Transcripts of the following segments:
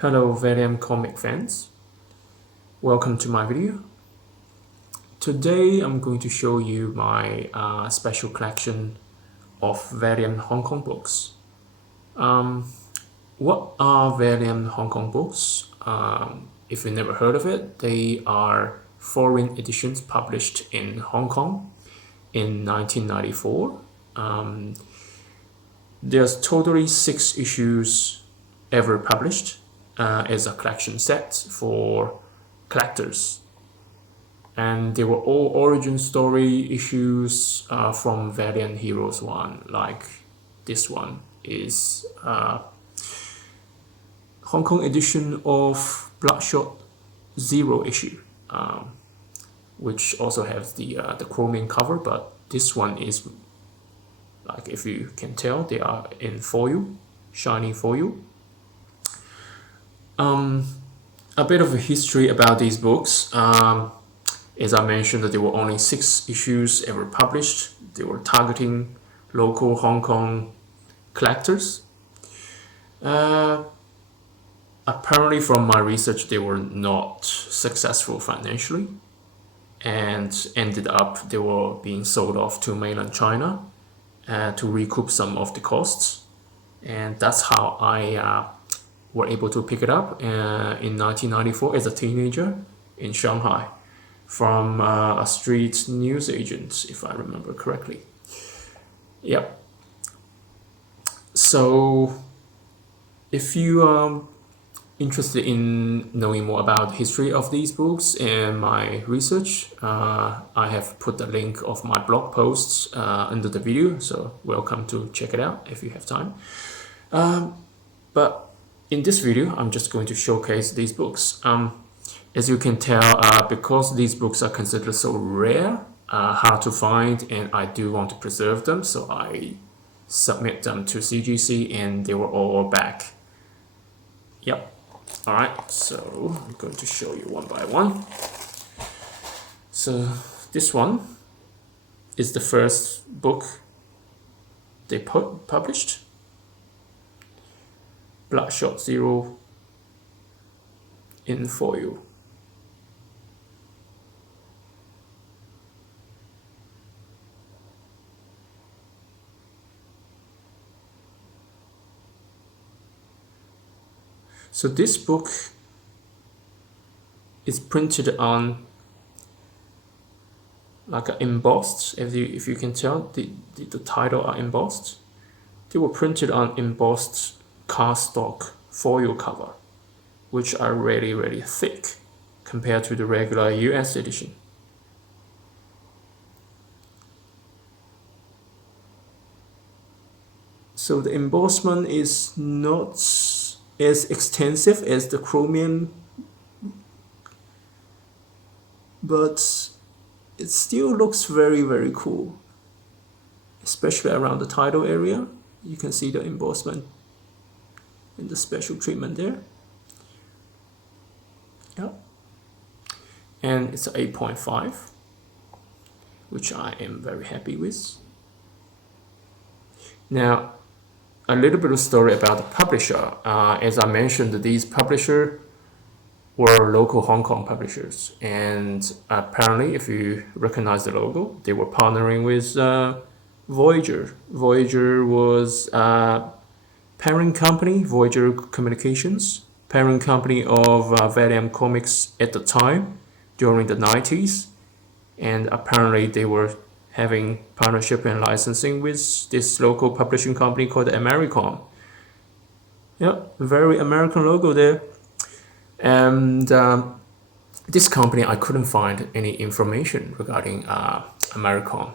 Hello Valiant comic fans, welcome to my video. Today I'm going to show you my special collection of Valiant Hong Kong books. What are Valiant Hong Kong books? If you never heard of it, they are foreign editions published in Hong Kong in 1994. There's totally 6 issues ever published as a collection set for collectors, and they were all origin story issues from Valiant Heroes 1, like this one is Hong Kong edition of Bloodshot 0 issue, which also has the chromium cover, but this one is, like, if you can tell, they are in foil, shiny foil. A bit of a history about these books. As I mentioned, that there were only 6 issues ever published. They were targeting local Hong Kong collectors. Apparently, from my research, they were not successful financially, and ended up they were being sold off to mainland China to recoup some of the costs, and that's how I were able to pick it up in 1994 as a teenager in Shanghai from a street news agent, if I remember correctly. Yep. So if you are interested in knowing more about the history of these books and my research, I have put the link of my blog posts under the video, so welcome to check it out if you have time. But in this video, I'm just going to showcase these books. As you can tell, because these books are considered so rare, hard to find, and I do want to preserve them, so I submit them to CGC, and they were all back. Yep. Alright, so I'm going to show you one by one. So this one is the first book they published. Bloodshot 0 in foil. So this book is printed on like embossed. If you can tell, the title are embossed. They were printed on embossed cardstock foil cover, which are really thick compared to the regular US edition. So the embossment is not as extensive as the chromium, but it still looks very cool, especially around the title area. You can see the embossment and the special treatment there. Yeah. And it's 8.5, which I am very happy with. Now, a little bit of story about the publisher. As I mentioned, these publishers were local Hong Kong publishers, and apparently, if you recognize the logo, they were partnering with Voyager. Voyager was parent company, Voyager Communications, parent company of Valiant Comics at the time during the 90s, and apparently they were having partnership and licensing with this local publishing company called Americom. Yeah, very American logo there. And this company, I couldn't find any information regarding Americom.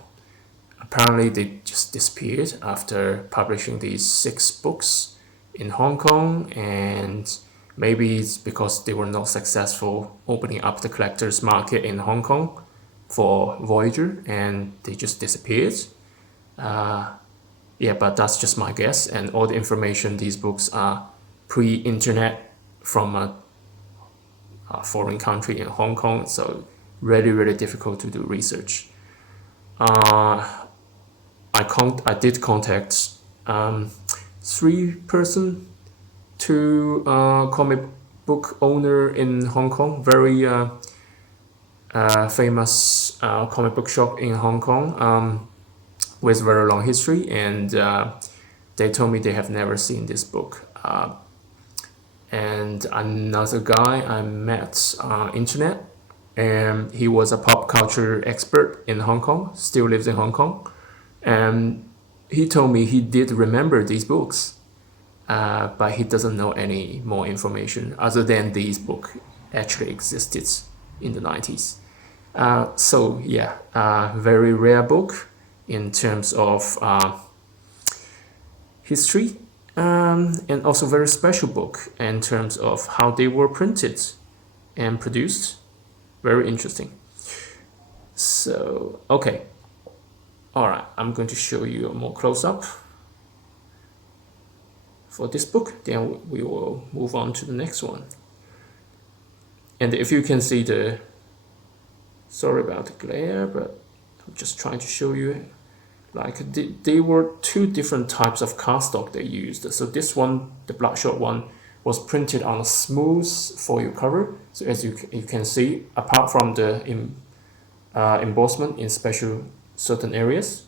Apparently they just disappeared after publishing these 6 books in Hong Kong, and maybe it's because they were not successful opening up the collector's market in Hong Kong for Voyager, and they just disappeared. Yeah, but that's just my guess, and all the information, these books are pre-internet from a foreign country in Hong Kong, so really difficult to do research. I did contact 3 person to comic book owner in Hong Kong, very famous comic book shop in Hong Kong with very long history, and they told me they have never seen this book. And another guy I met on internet, and he was a pop culture expert in Hong Kong, still lives in Hong Kong, and he told me he did remember these books, but he doesn't know any more information other than these books actually existed in the 90s. So yeah, very rare book in terms of history, and also very special book in terms of how they were printed and produced. Very interesting. So, okay. All right, I'm going to show you a more close-up for this book, then we will move on to the next one. And if you can see the, sorry about the glare, but I'm just trying to show you, like they were two different types of cardstock they used. So this one, the Bloodshot one, was printed on a smooth foil cover. So as you can see, apart from the embossment in special certain areas,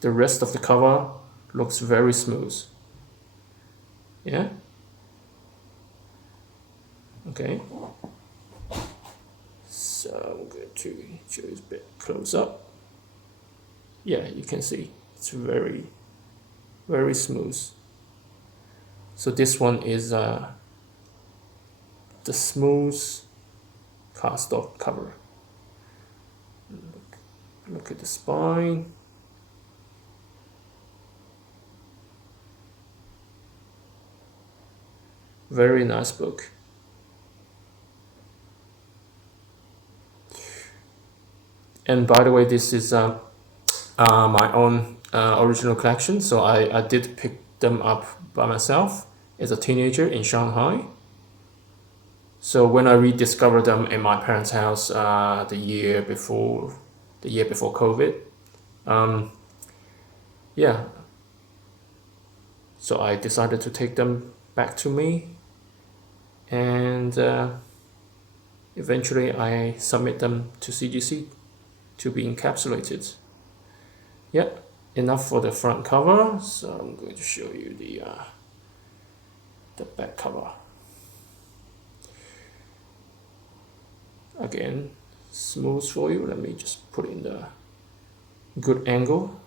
the rest of the cover looks very smooth. Yeah. Okay. So I'm going to show you a bit close up. Yeah, you can see it's very, very smooth. So this one is the smooth cardstock cover. Look at the spine. Very nice book. And by the way, this is my own original collection, so I did pick them up by myself as a teenager in Shanghai. So when I rediscovered them in my parents' house the year before COVID, yeah, so I decided to take them back to me, and eventually I submit them to CGC to be encapsulated. Yeah, enough for the front cover, so I'm going to show you the back cover. Again, smooth for you. Let me just put in the good angle.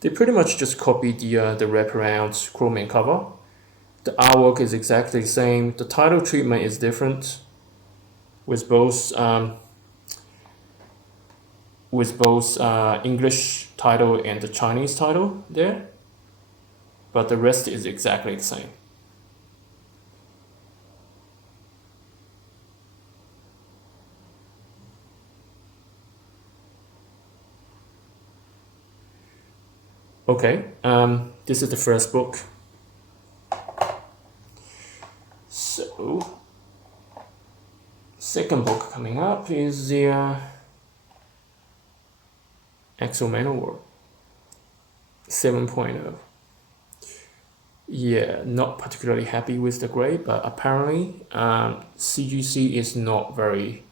They pretty much just copied the wraparound chromium cover. The artwork is exactly the same. The title treatment is different with both English title and the Chinese title there, but the rest is exactly the same. Okay, this is the first book. So, second book coming up is the Manowar 7.0. Yeah, not particularly happy with the grade, but apparently CGC is not very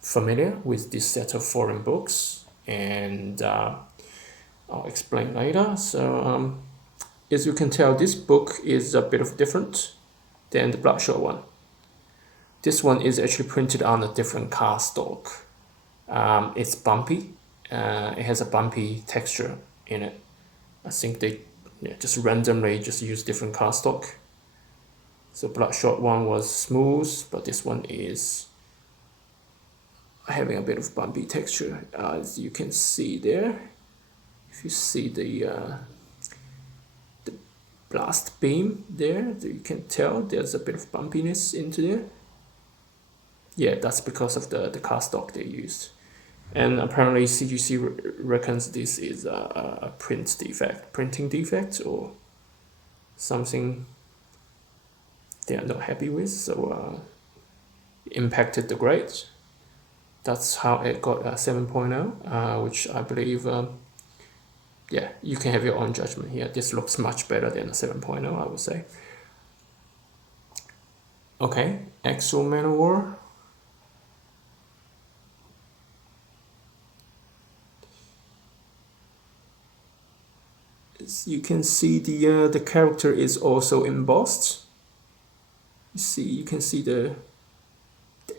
familiar with this set of foreign books, and I'll explain later. So as you can tell, this book is a bit of different than the Bloodshot one. This one is actually printed on a different cardstock. It's bumpy. It has a bumpy texture in it. I think they just randomly just use different cardstock. So Bloodshot one was smooth, but this one is having a bit of bumpy texture, as you can see there. If you see the blast beam there, you can tell there's a bit of bumpiness into there. Yeah, that's because of the cardstock they used. And apparently CGC reckons this is a printing defect or something they are not happy with, so impacted the grades. that's how it got a 7.0, which I believe, yeah, you can have your own judgment here. This looks much better than a 7.0, I would say. Okay, actual Manowar. As you can see, the character is also embossed. You can see the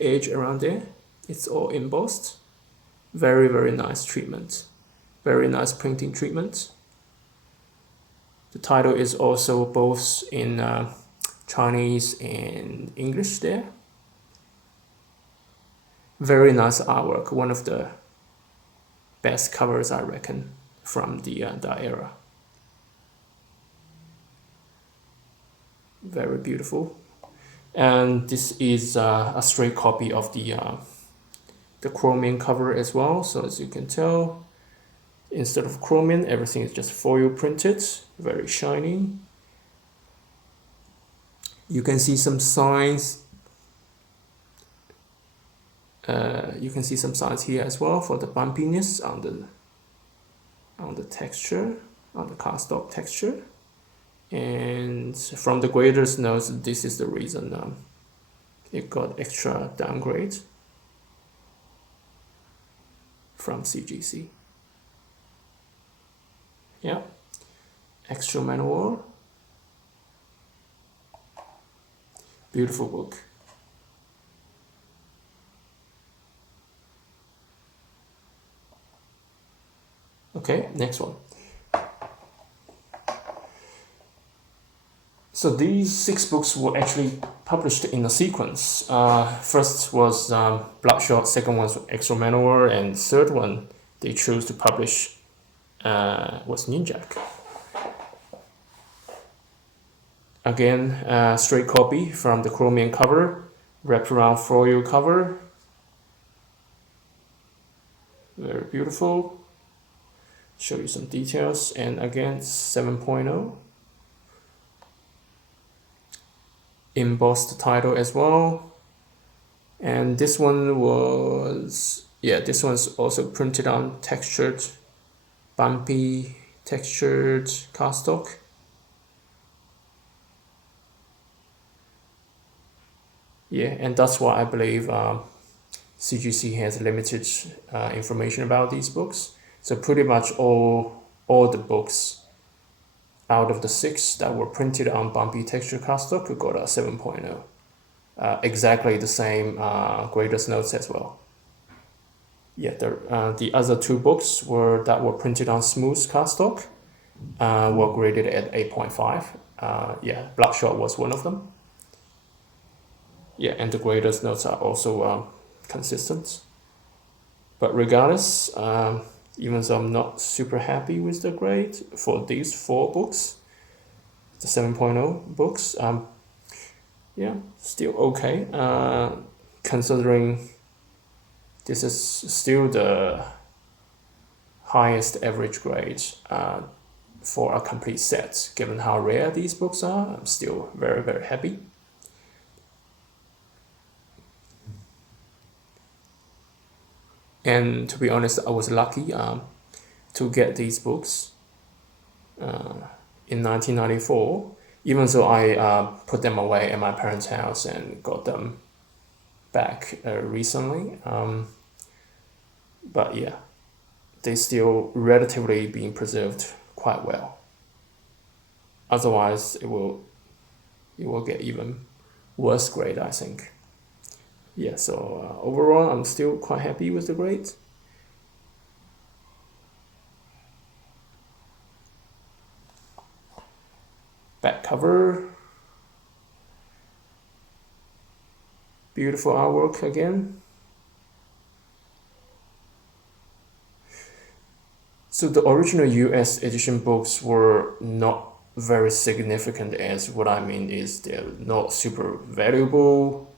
edge around there. It's all embossed. Very, very nice treatment. Very nice printing treatment. The title is also both in Chinese and English there. Very nice artwork. One of the best covers, I reckon, from that era. Very beautiful. And this is a straight copy of the chromium cover as well. So as you can tell, instead of chromium, everything is just foil printed, very shiny. You can see some signs. You can see some signs here as well for the bumpiness on the texture, on the cardstock texture. And from the graders notes, this is the reason it got extra downgrade from CGC. Yeah, extra Manowar. Beautiful book. Okay, next one. So these 6 books were actually published in a sequence. First was Bloodshot, second one was Extra Manowar, and third one they chose to publish was Ninjak. Again, straight copy from the chromium cover, wrapped around foil cover. Very beautiful. Show you some details, and again 7.0. Embossed title as well, and this one was, yeah, this one's also printed on textured, bumpy textured cardstock. Yeah, and that's why I believe CGC has limited information about these books. So pretty much all the books out of the 6 that were printed on bumpy texture cardstock got a 7.0. Exactly the same graders notes as well. Yeah, the other 2 books that were printed on smooth cardstock were graded at 8.5. Yeah, Bloodshot was one of them. Yeah, and the graders notes are also consistent. But regardless, even though I'm not super happy with the grade for these 4 books, the 7.0 books, yeah, still okay, considering this is still the highest average grade for a complete set. Given how rare these books are, I'm still very, very happy. And to be honest, I was lucky to get these books in 1994, even though I put them away at my parents' house and got them back recently. But yeah, they still relatively being preserved quite well. Otherwise, it will get even worse grade, I think. Yeah, so overall, I'm still quite happy with the grade. Back cover. Beautiful artwork again. So the original US edition books were not very significant, as what I mean is they're not super valuable.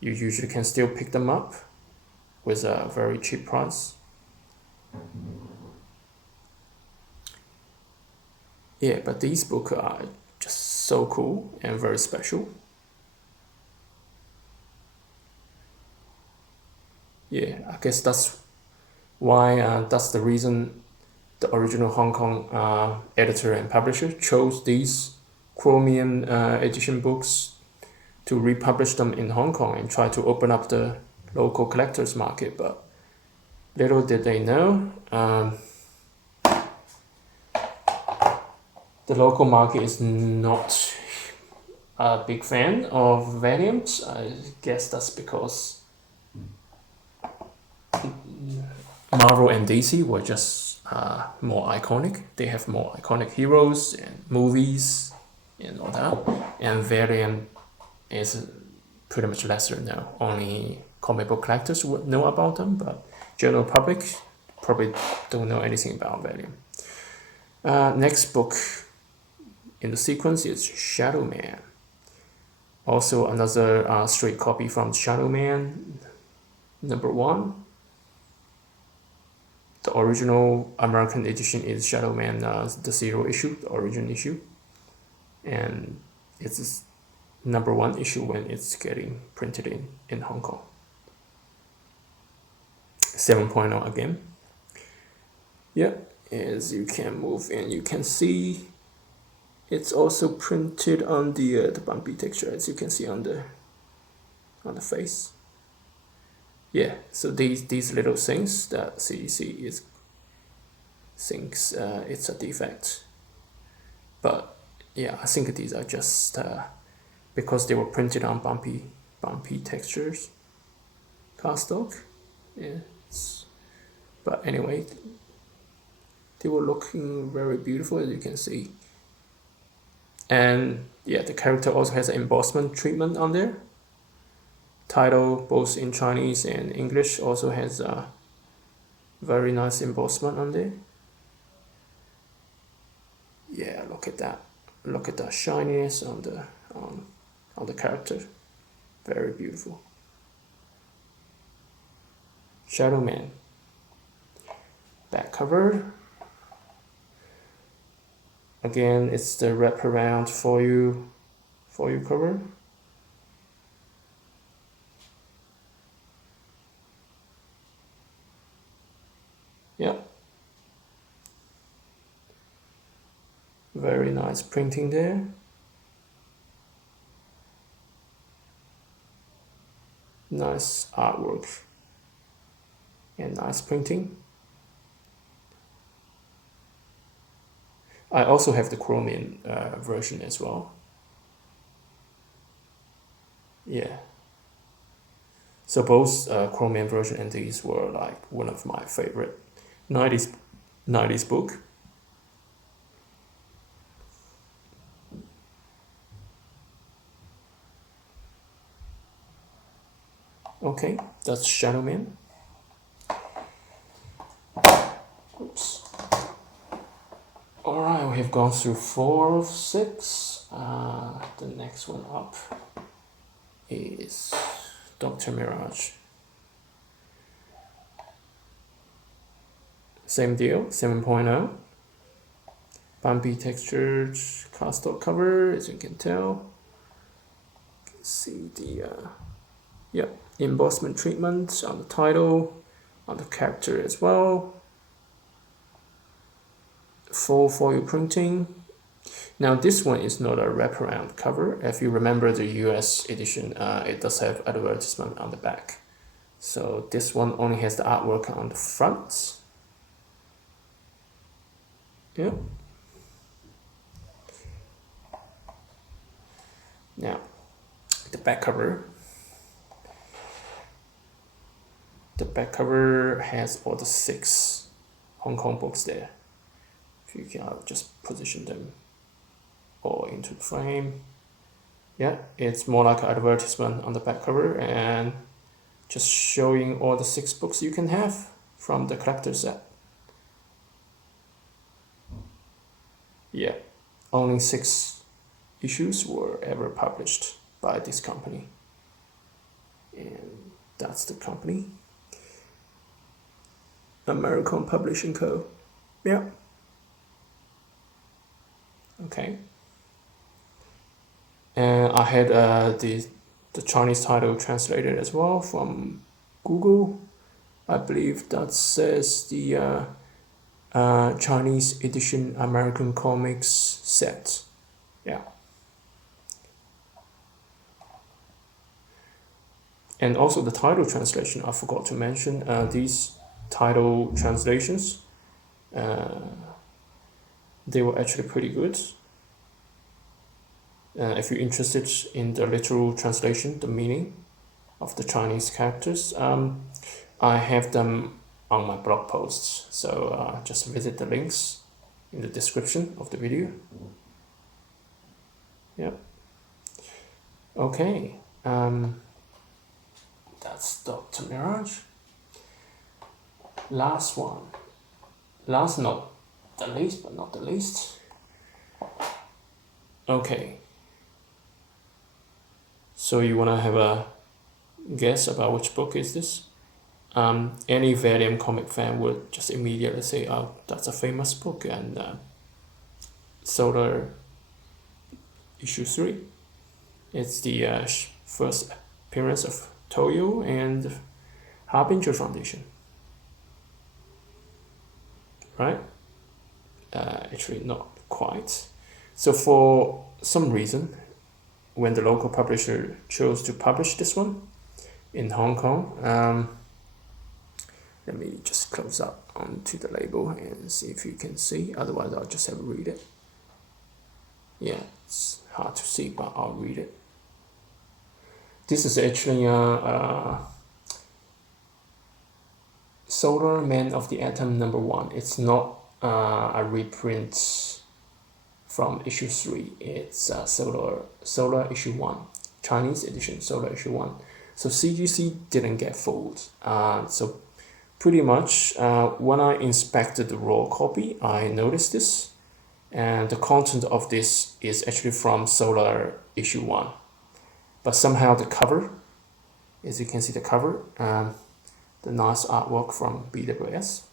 You usually can still pick them up with a very cheap price. Yeah, but these books are just so cool and very special. yeah, I guess that's why that's the reason the original Hong Kong editor and publisher chose these Chromium edition books to republish them in Hong Kong and try to open up the local collectors market. But little did they know, the local market is not a big fan of Valiant. I guess that's because Marvel and DC were just more iconic. They have more iconic heroes and movies and all that. And Valiant is pretty much lesser now. Only comic book collectors would know about them, but general public probably don't know anything about Valiant. Next book in the sequence is Shadowman. Also another straight copy from Shadowman #1. The original American edition is Shadowman, the 0 issue, the origin issue. And it's #1 issue when it's getting printed in Hong Kong. 7.0 again. Yeah, as you can move in, you can see it's also printed on the bumpy texture, as you can see on the face. Yeah, so these little things that CGC thinks it's a defect. But yeah, I think these are just because they were printed on bumpy textures cardstock. Yeah, but anyway, they were looking very beautiful, as you can see. And yeah, the character also has an embossment treatment on there. Title, both in Chinese and English, also has a very nice embossment on there. Yeah, look at that. Look at the shininess on the character. Very beautiful. Shadowman. Back cover. Again, it's the wraparound for you cover. Yeah. Very nice printing there. Nice artwork and nice printing. I also have the Chromium version as well. Yeah. So both Chromium version and these were like one of my favorite 90s book. Okay, that's Shadowman. Oops. Alright, we have gone through 4 of 6. The next one up is Dr. Mirage. Same deal, 7.0. Bumpy textured cardstock cover, as you can tell. You can see the embossment treatment on the title, on the character as well. Full foil printing. Now this one is not a wraparound cover. If you remember the US edition, it does have advertisement on the back. So this one only has the artwork on the front. Yeah. Now, the back cover. The back cover has all the 6 Hong Kong books there. If you can just position them all into the frame. Yeah, it's more like an advertisement on the back cover and just showing all the 6 books you can have from the collector set. Yeah, only 6 issues were ever published by this company. And that's the company. American Publishing Co. Yeah. Okay. And I had the Chinese title translated as well from Google. I believe that says the Chinese edition American Comics set. Yeah. And also the title translation, I forgot to mention, these title translations, they were actually pretty good. If you're interested in the literal translation, the meaning of the Chinese characters, I have them on my blog posts, so just visit the links in the description of the video. Yep. Okay, that's Dr. Mirage. Last one. Last, not the least, but not the least. Okay. So you wanna have a guess about which book is this? Any Valiant comic fan would just immediately say, oh, that's a famous book, and Solar issue 3. It's the first appearance of Toyo and Harbinger Foundation. Right? Actually, not quite. So for some reason, when the local publisher chose to publish this one in Hong Kong, let me just close up onto the label and see if you can see. Otherwise, I'll just have to read it. Yeah, it's hard to see, but I'll read it. This is actually Solar Man of the Atom #1. It's not a reprint from issue 3. It's Solar issue 1, Chinese edition, Solar issue 1. So CGC didn't get fooled. So pretty much when I inspected the raw copy, I noticed this, and the content of this is actually from Solar issue 1. But somehow the cover, as you can see the cover, the nice artwork from BWS,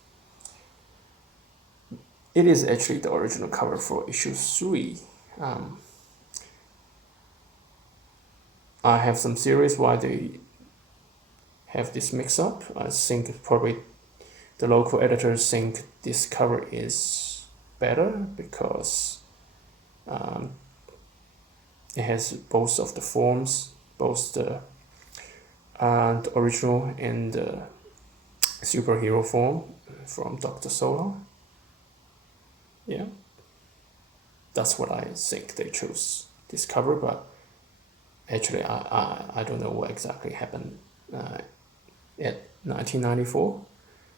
it is actually the original cover for issue 3. I have some theories why they have this mix-up. I think probably the local editors think this cover is better because it has both of the forms, both the original and the superhero form from Dr. Solar. Yeah, that's what I think they chose this cover, but actually I don't know what exactly happened at 1994.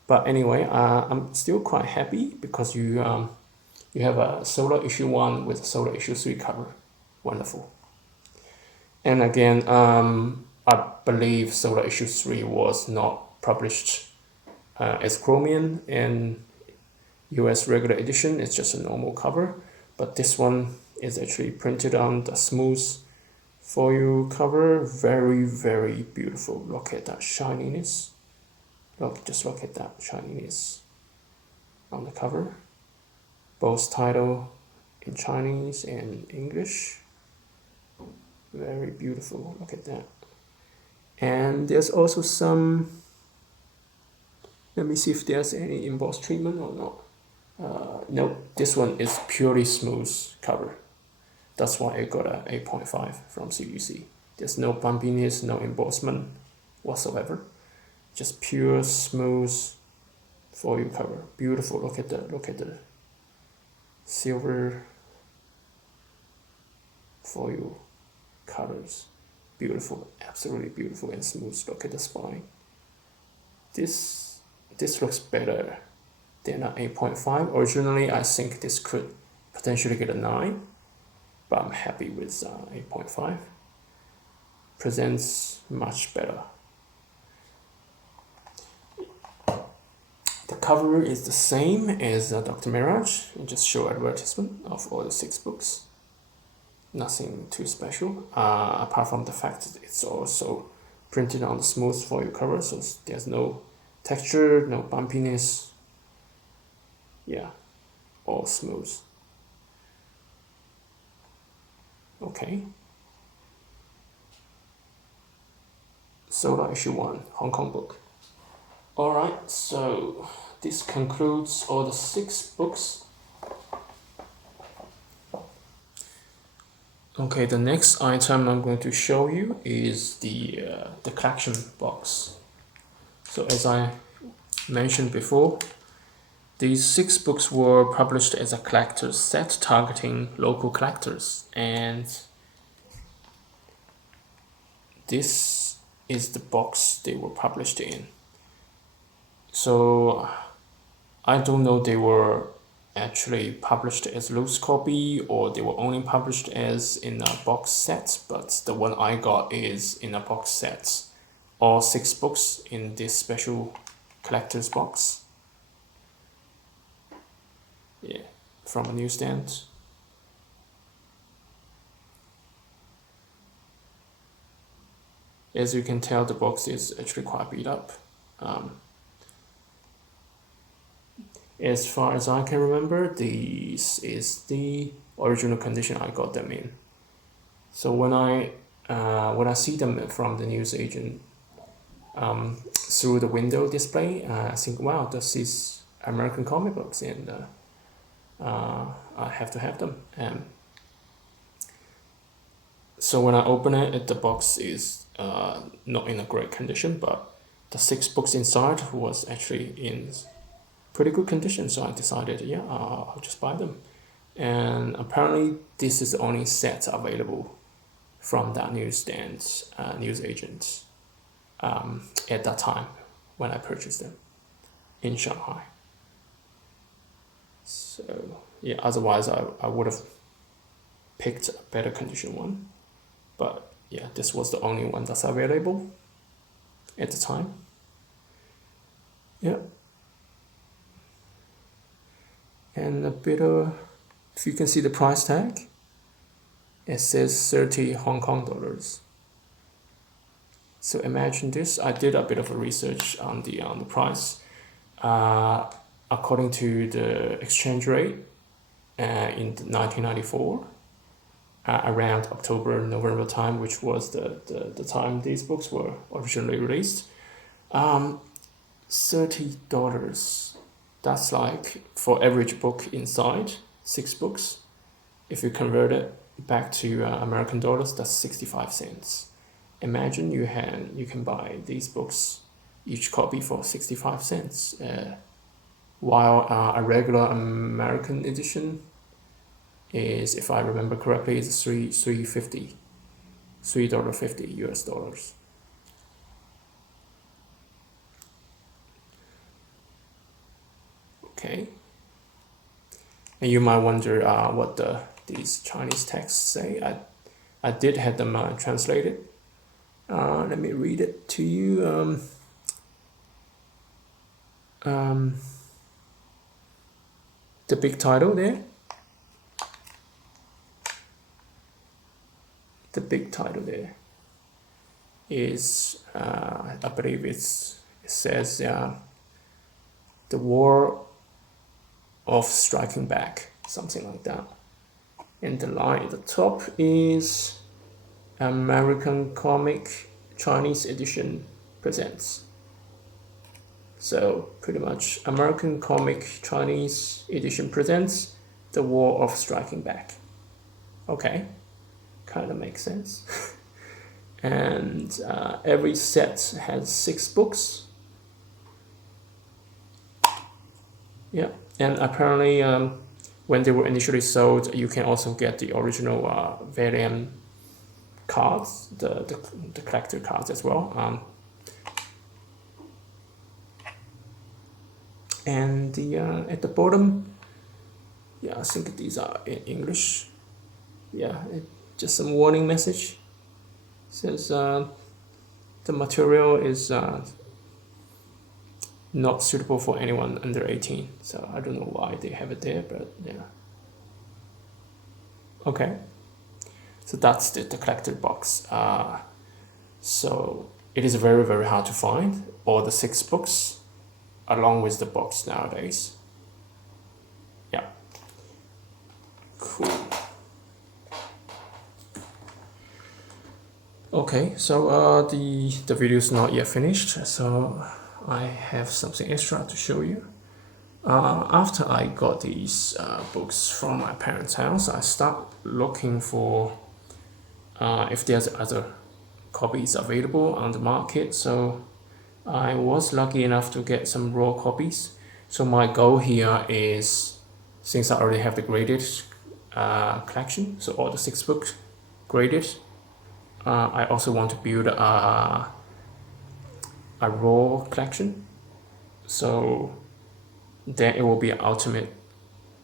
But anyway, I'm still quite happy because you have a Solar issue 1 with a Solar issue 3 cover. Wonderful. And again, I believe Solar issue 3 was not published as Chromium in US regular edition. It's just a normal cover, but this one is actually printed on the smooth foil cover. Very, very beautiful. Look at that shininess. Just look at that shininess on the cover. Both title in Chinese and English. Very beautiful. Look at that. And there's also some, let me see if there's any embossed treatment or not. No, this one is purely smooth cover. That's why I got a 8.5 from CGC. There's no bumpiness, no embossment whatsoever. Just pure smooth foil cover. Beautiful. Look at the silver foil colors. Beautiful, absolutely beautiful and smooth. Look at the spine. This looks better than an 8.5. Originally, I think this could potentially get a 9, but I'm happy with 8.5. Presents much better. The cover is the same as Dr. Mirage. I just show advertisement of all the 6 books. Nothing too special, apart from the fact that it's also printed on the smooth foil cover, so there's no texture, no bumpiness. Yeah, all smooth. Okay. Solar issue 1, Hong Kong book. Alright, so this concludes all the 6 books. Okay, the next item I'm going to show you is the collection box. So as I mentioned before, these 6 books were published as a collector's set targeting local collectors, and this is the box they were published in. So I don't know they were actually published as loose copy or they were only published as in a box set, but the one I got is in a box set. All 6 books in this special collector's box. Yeah, from a newsstand. As you can tell, the box is actually quite beat up. As far as I can remember, this is the original condition I got them in. So when I see them from the newsagent through the window display, I think, wow, this is American comic books, and I have to have them. So when I open it, the box is not in a great condition, but the 6 books inside was actually in pretty good condition, so I decided, yeah, I'll just buy them. And apparently this is the only set available from that newsstand, newsagent at that time when I purchased them in Shanghai. So yeah, otherwise I would have picked a better condition one, but yeah, this was the only one that's available at the time. Yeah. And a bit of, if you can see the price tag, it says 30 Hong Kong dollars. So imagine this. I did a bit of a research on the price. According to the exchange rate in 1994, around October, November time, which was the time these books were originally released, $30. That's like, for average book inside, 6 books. If you convert it back to American dollars, that's 65 cents. Imagine you can buy these books, each copy for 65 cents, while a regular American edition is, if I remember correctly, is $3.50 US dollars. Okay, and you might wonder what these Chinese texts say. I did have them translated. Let me read it to you. The big title there. The big title there is, I believe it says, The War of Striking Back, something like that. And the line at the top is American Comic Chinese Edition Presents. So pretty much American Comic Chinese Edition Presents The War of Striking Back. Okay, kind of makes sense. And every set has 6 books. Yeah, and apparently when they were initially sold, you can also get the original Valiant cards, the collector cards as well. And the at the bottom, yeah, I think these are in English. Yeah, just some warning message. It says the material is not suitable for anyone under 18. So I don't know why they have it there, but yeah. Okay, so that's the collector box. So it is very, very hard to find all the 6 books along with the box nowadays. Yeah, cool. Okay, so the video is not yet finished, so I have something extra to show you. After I got these books from my parents' house, I start looking for if there's other copies available on the market. So I was lucky enough to get some raw copies. So my goal here is, since I already have the graded collection, so all the 6 books graded, I also want to build a raw collection. So then it will be an ultimate,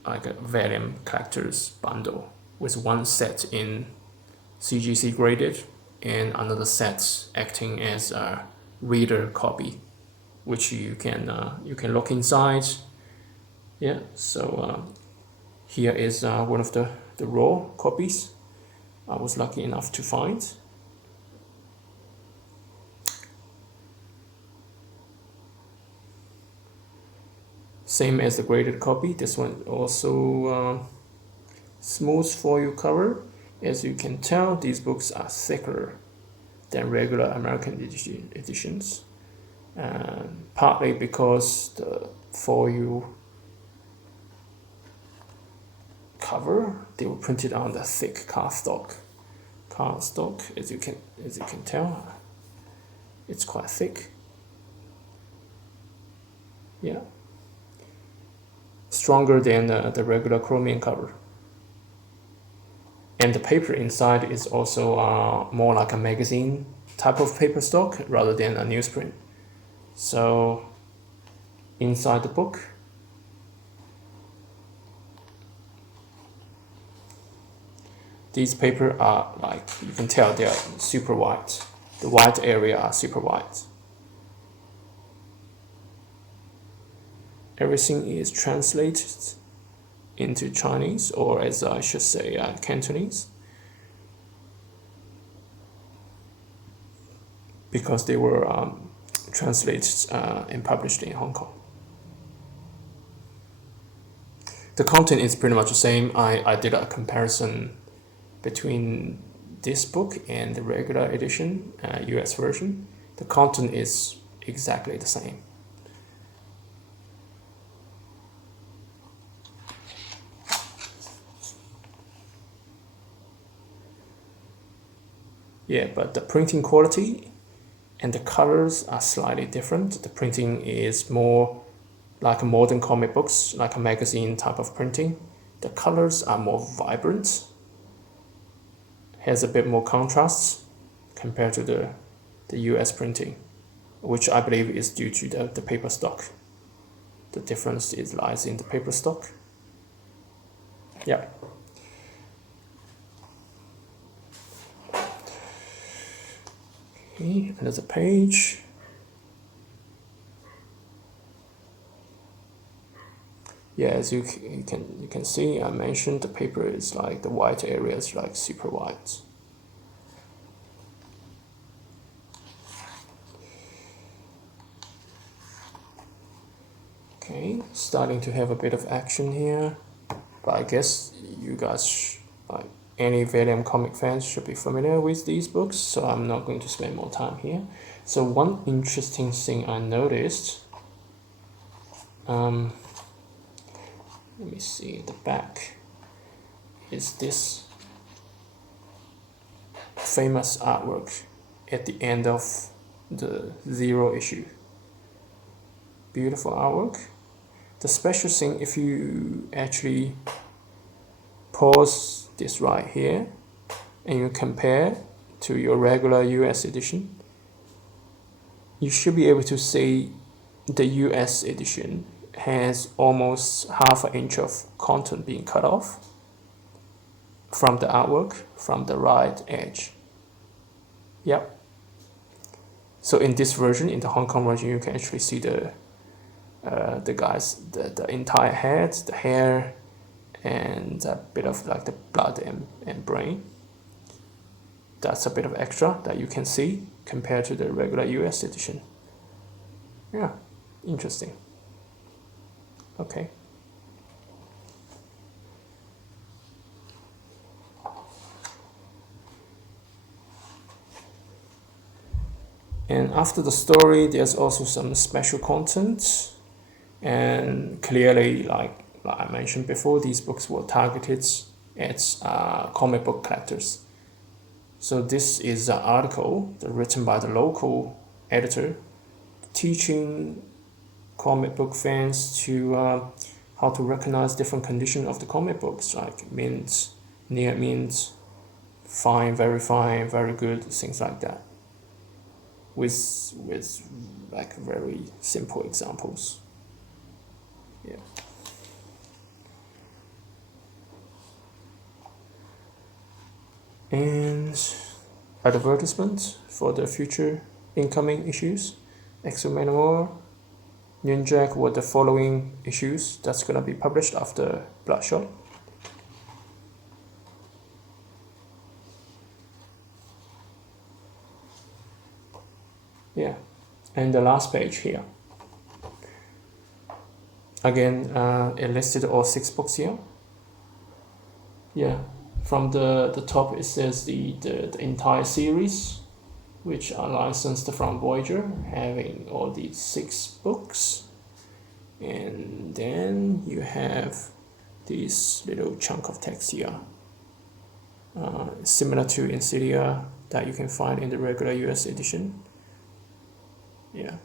like a Valiant collector's bundle with one set in CGC graded and another set acting as a reader copy, which you can look inside. Yeah, so here is one of the raw copies I was lucky enough to find. Same as the graded copy, this one also smooth foil cover. As you can tell, these books are thicker than regular American editions, partly because the foil cover, they were printed on the thick cardstock. As you can tell, it's quite thick. Yeah, stronger than the regular chromium cover. And the paper inside is also more like a magazine type of paper stock rather than a newsprint. So inside the book, these paper are, like, you can tell they are super white. The white area are super white. Everything is translated into Chinese, or as I should say, Cantonese, because they were translated and published in Hong Kong. The content is pretty much the same. I did a comparison between this book and the regular edition, US version. The content is exactly the same. Yeah, but the printing quality and the colors are slightly different. The printing is more like a modern comic books, like a magazine type of printing. The colors are more vibrant, has a bit more contrast compared to the US printing, which I believe is due to the paper stock. The difference lies in the paper stock. Yeah. Okay, another page. Yeah, as you can see, I mentioned the paper is like the white area is like super white. Okay, starting to have a bit of action here, but I guess you guys, like any Valiant comic fans, should be familiar with these books, so I'm not going to spend more time here. So one interesting thing I noticed, let me see, the back is this famous artwork at the end of the 0 issue. Beautiful artwork. The special thing, if you actually pause this right here and you compare to your regular US edition, you should be able to see the US edition has almost half an inch of content being cut off from the artwork, from the right edge. Yep. So in this version, in the Hong Kong version, you can actually see the entire head, the hair, and a bit of like the blood and brain. That's a bit of extra that you can see compared to the regular US edition. Yeah, interesting. Okay. And after the story, there's also some special content. And clearly, like I mentioned before, these books were targeted at comic book collectors. So this is an article written by the local editor teaching comic book fans to how to recognize different conditions of the comic books, like mint, near mint, fine, very good, things like that. With like very simple examples. Yeah. And advertisement for the future incoming issues. Exo Manowar, Ninjak were the following issues that's gonna be published after Bloodshot. Yeah, and the last page here. Again, it listed all 6 books here. Yeah, from the top it says the entire series, which are licensed from Voyager, having all these 6 books. And then you have this little chunk of text here, similar to Insidia that you can find in the regular US edition. Yeah.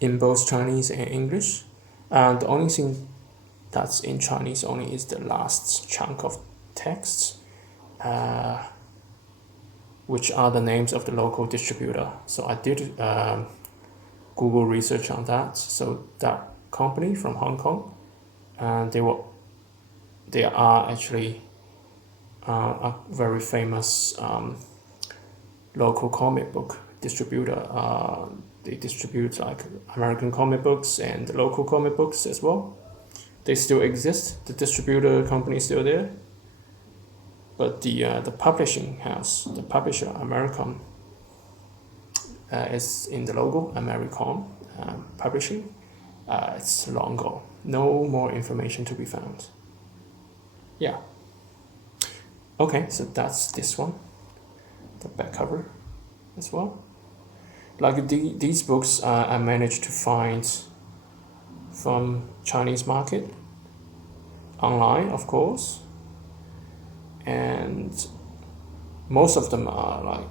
In both Chinese and English. The only thing that's in Chinese only is the last chunk of text, which are the names of the local distributor. So I did Google research on that. So that company from Hong Kong, they are actually a very famous local comic book distributor. They distribute like American comic books and local comic books as well. They still exist. The distributor company is still there. But the publishing house, the publisher, Americom, is in the logo, Americom Publishing. It's long gone. No more information to be found. Yeah. Okay, so that's this one. The back cover as well. Like these books I managed to find from Chinese market, online of course, and most of them are like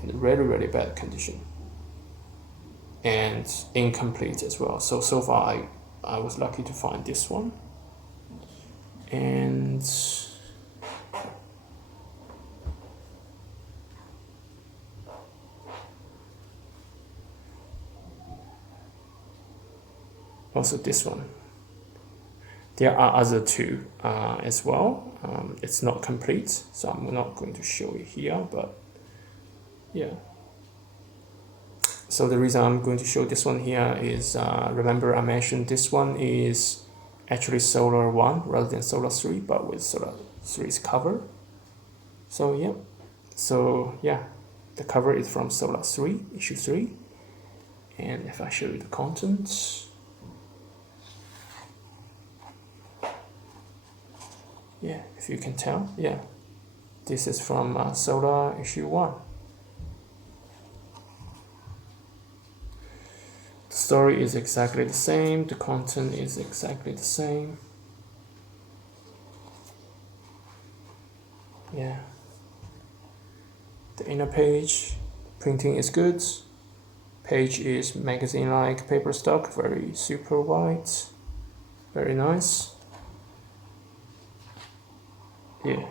in really bad condition and incomplete as well. So far I was lucky to find this one. And also this one. There are other 2 as well. It's not complete, so I'm not going to show it here, but yeah. So the reason I'm going to show this one here is, remember I mentioned this one is actually Solar 1 rather than Solar 3, but with Solar 3's cover. So yeah, the cover is from Solar 3, issue 3. And if I show you the contents, yeah, if you can tell, yeah, this is from Solar issue 1. The story is exactly the same, the content is exactly the same. Yeah. The inner page, printing is good. Page is magazine-like paper stock, very super white, very nice. Yeah.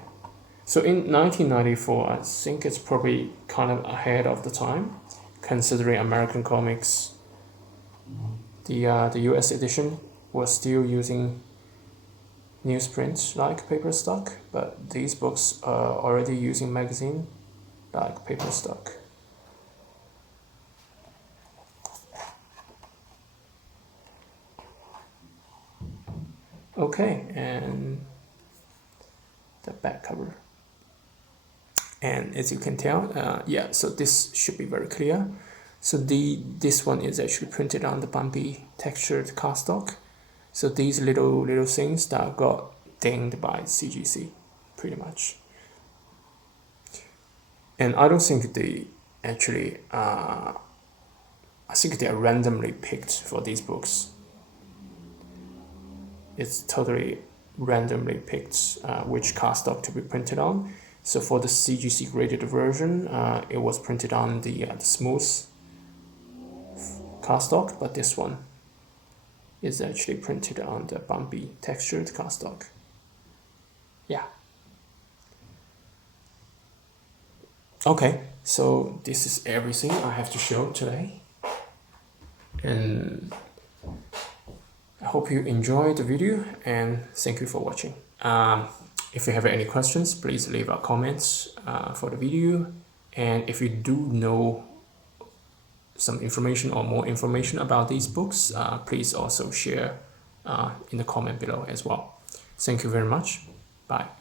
So in 1994, I think it's probably kind of ahead of the time, considering American comics. The US edition was still using newsprint like paper stock, but these books are already using magazine like paper stock. Okay, and the back cover. And as you can tell, yeah, so this should be very clear. So this one is actually printed on the bumpy textured cardstock. So these little things that got dinged by CGC, pretty much. And I don't think they actually, I think they are randomly picked for these books. It's totally randomly picked which cardstock to be printed on. So for the CGC graded version, it was printed on the smooth cardstock, but this one is actually printed on the bumpy textured cardstock. Yeah. Okay, so this is everything I have to show today. And I hope you enjoyed the video, and thank you for watching. If you have any questions, please leave a comments for the video. And if you do know some information or more information about these books, please also share in the comment below as well. Thank you very much. Bye.